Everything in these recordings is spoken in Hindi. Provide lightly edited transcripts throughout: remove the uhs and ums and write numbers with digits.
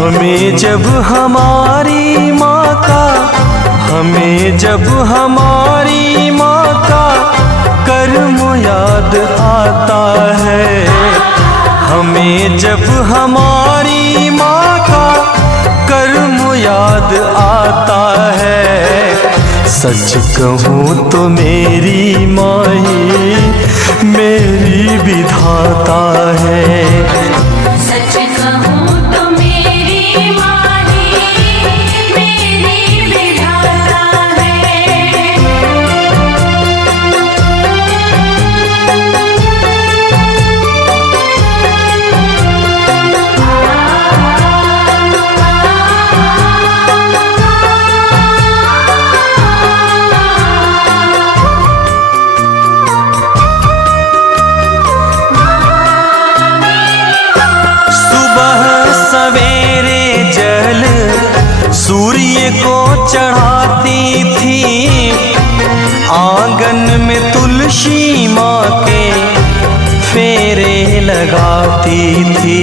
हमें जब हमारी माँ का, हमें जब हमारी माँ का कर्म याद आता है, हमें जब हमारी माँ का कर्म याद आता है। सच कहूँ तो मेरी माँ ही मेरी विधाता है। सच कहूँ तो मेरी माँ ही मेरी विधाता है। सूर्य को चढ़ाती थी, आंगन में तुलसी माँ के फेरे लगाती थी।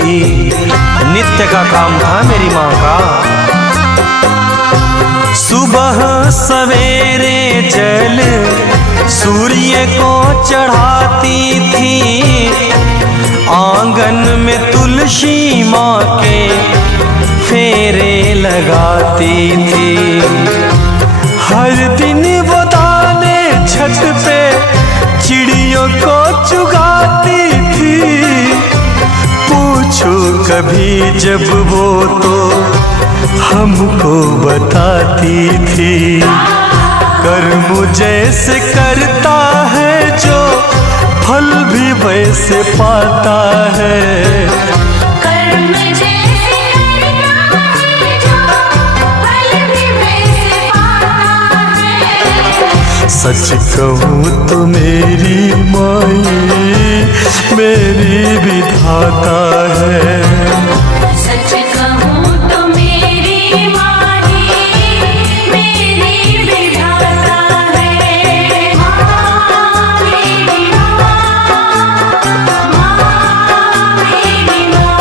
नित्य का काम था मेरी माँ का। सुबह सवेरे जल सूर्य को चढ़ाती थी, आंगन में तुलसी माँ के फेरे लगाती थी। हर दिन वो दाने छत पे चिड़ियों को चुगाती थी। पूछो कभी जब वो तो हमको बताती थी। कर्म जैसे करता है जो, फल भी वैसे पाता है। सच कहूँ तो मेरी माई मेरी विधाता है। सच कहूँ तो मेरी माँ ही मेरी विधाता है। माँ मेरी माँ, माँ मेरी माँ।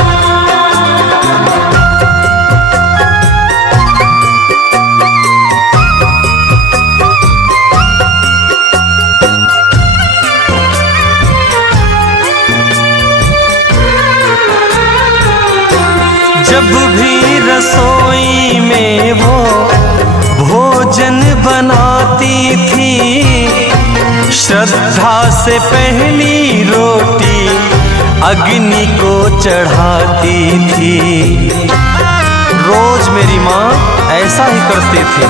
जब भी रसोई में वो भोजन बनाती थी, श्रद्धा से पहली रोटी अग्नि को चढ़ाती थी। रोज मेरी माँ ऐसा ही करती थी।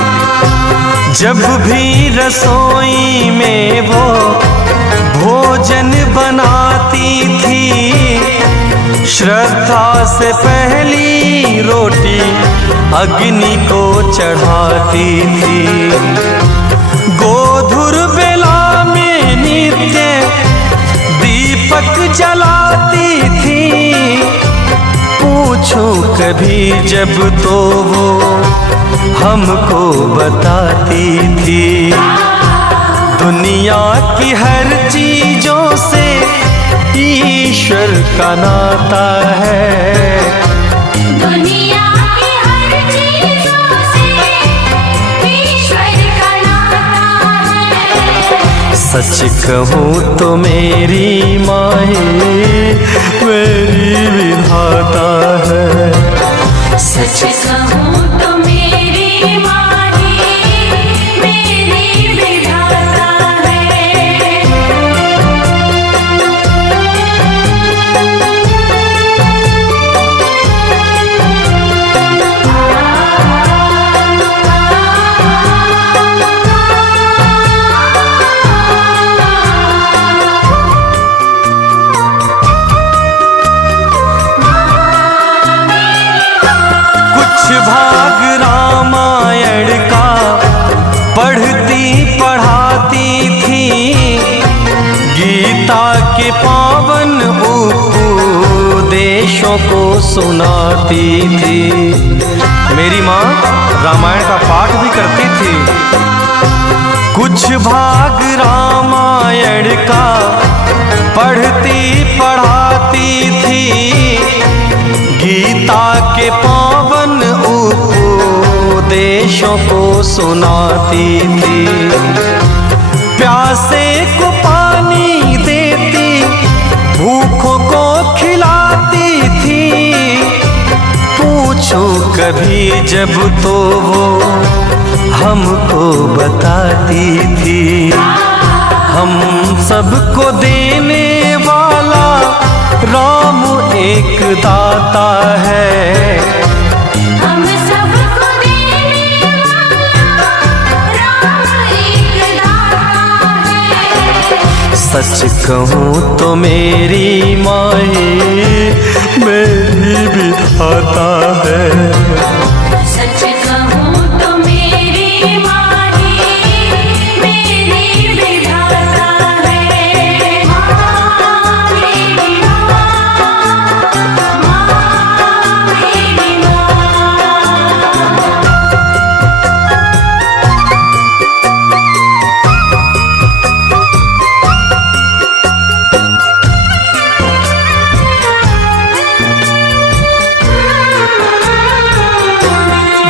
जब भी रसोई में वो भोजन बनाती थी, श्रद्धा से पहली रोटी अग्नि को चढ़ाती थी। गोधुर बेला में नित्य दीपक जलाती थी। पूछो कभी जब तो वो हमको बताती थी। दुनिया की हर चीजों से ईश्वर का नाता है। दुनिया की हर चीजों से ईश्वर का नाता है। सच कहूँ तो मेरी माँ ही मेरी विधाता है। सच कहूँ तो मेरी माँ ही मेरी विधाता है। भाग रामायण का पढ़ती पढ़ाती थी। गीता के पावन उपदेशों को सुनाती थी। मेरी माँ रामायण का पाठ भी करती थी। कुछ भाग रामायण का पढ़ती पढ़ाती थी। गीता के पावन उपदेशों को सुनाती थी। प्यासे को पानी देती, भूखों को खिलाती थी। पूछो कभी जब तो वो हमको बताती थी। हम सबको देने वाला राम एक दाता है। हम सबको देने वाला राम एक दाता है। सच कहूँ तो मेरी माही मेरी विधाता है। सच कहूँ तो मेरी माही मेरी विधाता है। माँ मेरी माँ, माँ मेरी माँ।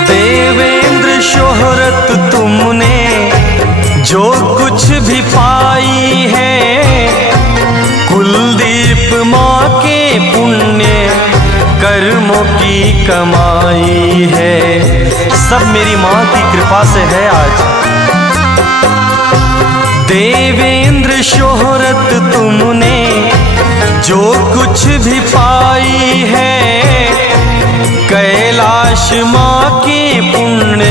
देवेंद्र शोहरत तुमने जो कुछ भी पाई है, कुलदीप माँ के पुण्य कर्मों की कमाई है। सब मेरी माँ की कृपा से है आज। देवेंद्र शोहरत तुमने जो कुछ भी पाई है, कैलाश माँ के पुण्य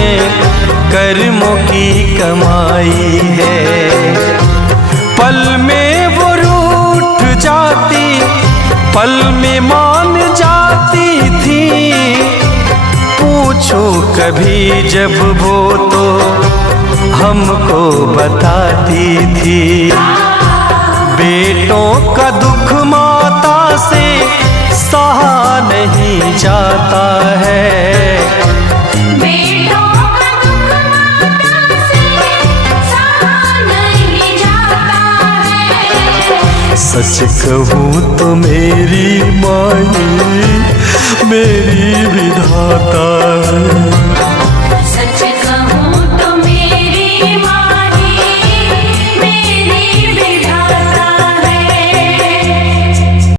कर्मों की कमाई है। पल में वो रूठ जाती, पल में मान जाती थी। पूछो कभी जब वो तो हमको बताती थी। बेटों का दुख माता से सहा नहीं जाता है। बेटों का दुख माता से सहा नहीं जाता है। सच कहूँ तो मेरी माई मेरी विधाता